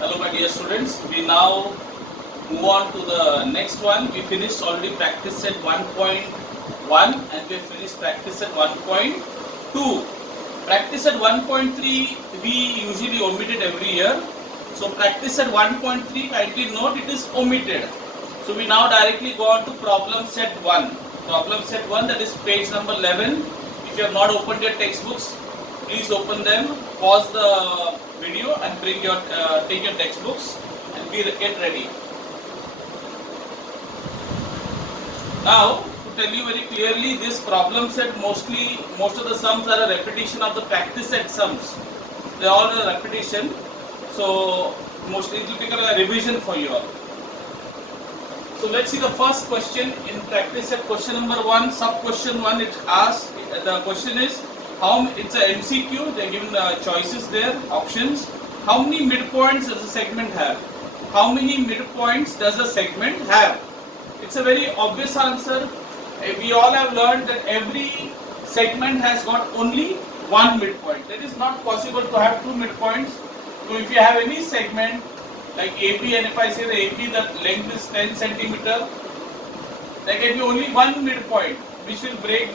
Hello my dear students, we now move on to the next one. We finished already practice set 1.1 and we finished practice set 1.2. Practice set 1.3 we usually omitted every year. So practice set 1.3, kindly note it is omitted. So we now directly go on to problem set 1. Problem set 1, that is page number 11. If you have not opened your textbooks, please open them, pause the video and bring your take your textbooks and get ready. Now, to tell you very clearly, this problem set most of the sums are a repetition of the practice set sums. They are all a repetition. So mostly it will become a revision for you all. So let's see the first question in practice set. Question number 1, sub question 1. It asks, the question is, it's a MCQ. They are given choices there, options. How many midpoints does a segment have? How many midpoints does a segment have? It's a very obvious answer. We all have learned that every segment has got only one midpoint. It is not possible to have two midpoints. So if you have any segment like AB, and if I say the AB, the length is 10 centimeter, there can be only one midpoint which will break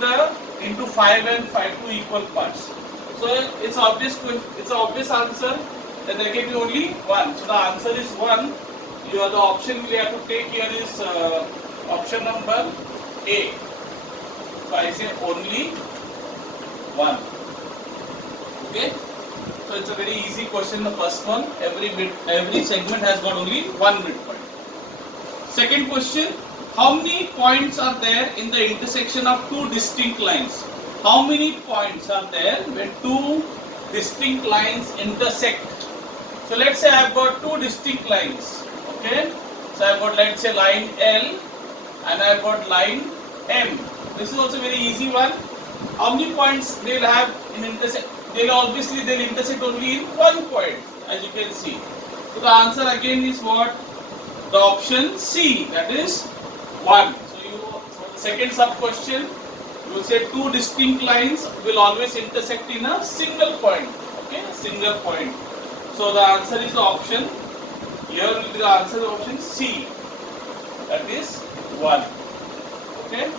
into 5 and 5 to equal parts. So it's obvious answer that there can be only one. So the answer is 1. The option we have to take here is option number A. So I say only 1. Okay. So it's a very easy question, the first one. Every segment has got only one midpoint. Second question, how many points are there in the intersection of two distinct lines? How many points are there when two distinct lines intersect? So let's say I've got two distinct lines. Okay. So I've got, let's say, line L and I've got line M. This is also a very easy one. How many points they'll have in intersect? They'll intersect only in one point, as you can see. So the answer again is what? The option C, that is 1. So for the second sub question, you will say two distinct lines will always intersect in a single point. Okay, single point. So the answer is the option. Here will be the answer of option C, that is 1. Okay.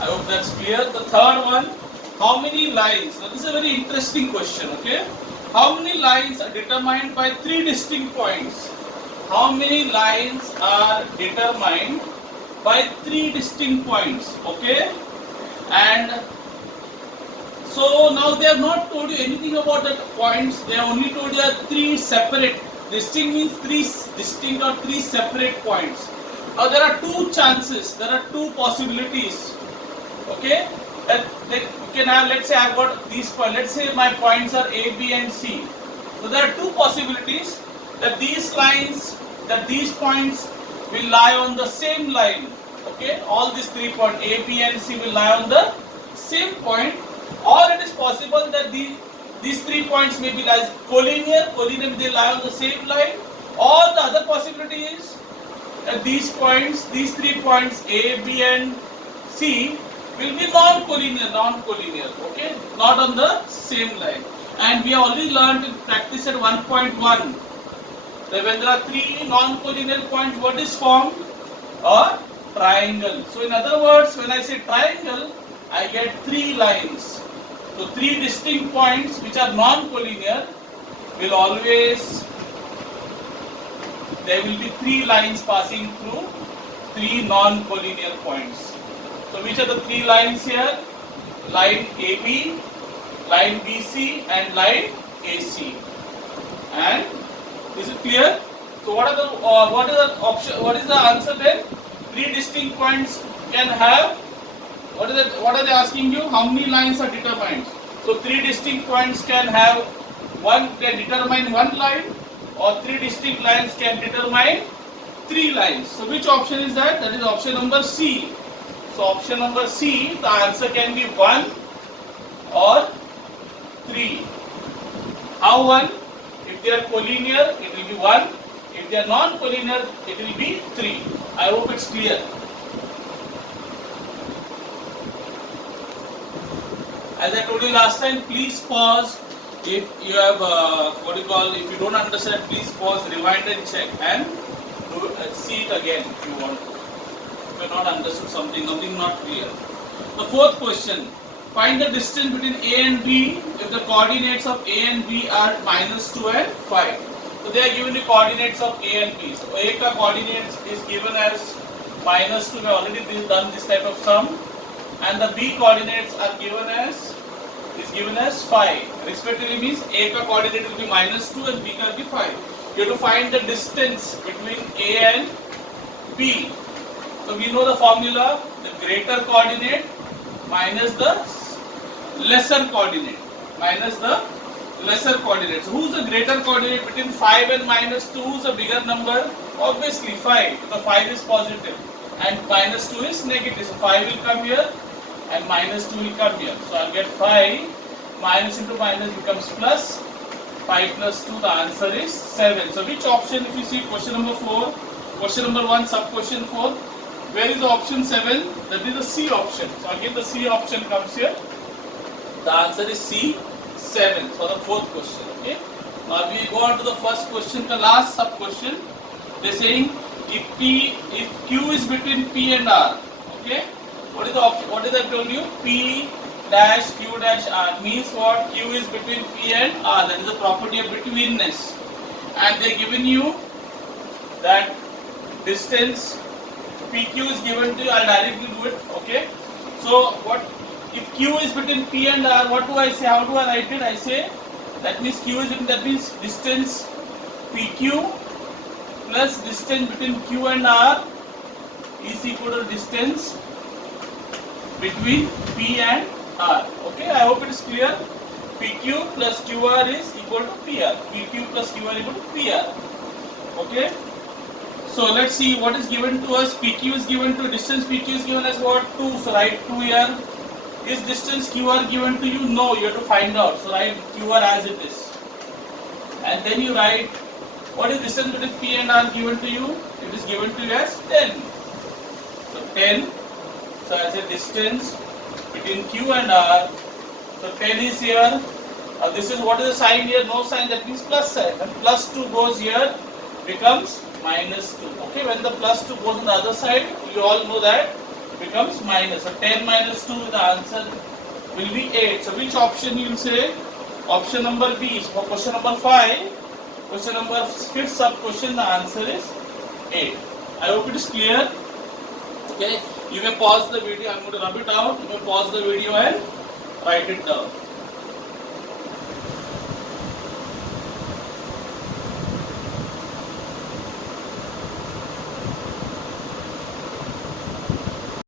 I hope that's clear. The third one. How many lines? Now this is a very interesting question, okay? How many lines are determined by three distinct points? How many lines are determined by three distinct points, okay? And so now they have not told you anything about the points. They have only told you three separate. Distinct means three distinct or three separate points. Now there are two chances, there are two possibilities, okay? That you can have, let's say I've got these points, let's say my points are A, B and C. So there are two possibilities that these points will lie on the same line, okay? All these 3 points, A, B and C will lie on the same point, or it is possible that these 3 points may be like collinear, they lie on the same line, or the other possibility is that these 3 points A, B and C will be non-collinear, okay, not on the same line. And we have already learned in practice at 1.1 that when there are three non-collinear points, what is formed? A triangle. So in other words, when I say triangle, I get three lines. So three distinct points which are non-collinear will always, there will be three lines passing through three non-collinear points. So which are the three lines here? Line AB, line BC and line AC. And is it clear? So what is the answer then? Three distinct points can have, what are they asking you? How many lines are determined? So three distinct points can determine one line, or three distinct lines can determine three lines. So which option is that? That is option number C. So option number C, the answer can be 1 or 3. How 1? If they are collinear, it will be 1. If they are non-collinear, it will be 3. I hope it's clear. As I told you last time, please pause If you have if you don't understand, please pause, rewind and check and see it again if you want to. If you have not understood something not clear. The fourth question, find the distance between A and B if the coordinates of A and B are -2 and 5. So they are given the coordinates of A and B. So A ka coordinates is given as -2. We have already done this type of sum, and the B coordinates are given as 5. Respectively means A ka coordinate will be -2 and B ka will be 5. You have to find the distance between A and B. So we know the formula: the greater coordinate minus the lesser coordinate. So who's the greater coordinate between 5 and -2? Who's the bigger number? Obviously 5. So 5 is positive and -2 is negative. So 5 will come here and -2 will come here. So I'll get 5. Minus into minus becomes plus. 5 plus 2, the answer is 7. So which option, if you see question number 4, question number 1, sub question 4, where is the option 7? That is the C option. So again the C option comes here. The answer is C, 7 for the fourth question. Okay. Now we go on to the first question, the last sub question. They are saying if Q is between P and R. Okay. What is the option? What did I told you? P dash Q dash R means what? Q is between P and R. That is the property of betweenness. And they given you that distance PQ is given to you. I'll directly do it. Okay. So what if Q is between P and R? What do I say? How do I write it? I say that means Q is between, that means distance PQ plus distance between Q and R is equal to distance between P and R. Okay, I hope it is clear. PQ plus QR is equal to PR. PQ plus QR equal to PR. Okay. So let's see what is given to us. PQ is given to distance PQ is given as what? 2. So write 2 here. Is distance QR given to you? No, you have to find out. So write QR as it is. And then you write what is distance between P and R given to you? It is given to you as 10. So 10. So as a distance between Q and R, so 10 is here. This is what is the sign here? No sign, that means plus sign. When plus 2 goes here, becomes -2. Okay, when the plus 2 goes on the other side, you all know that becomes minus. So 10 minus 2, the answer will be 8. So which option you will say? Option number B. For question number 5, question number 5th sub question, the answer is 8. I hope it is clear. Okay. You may pause the video. I'm going to rub it out. You may pause the video and write it down.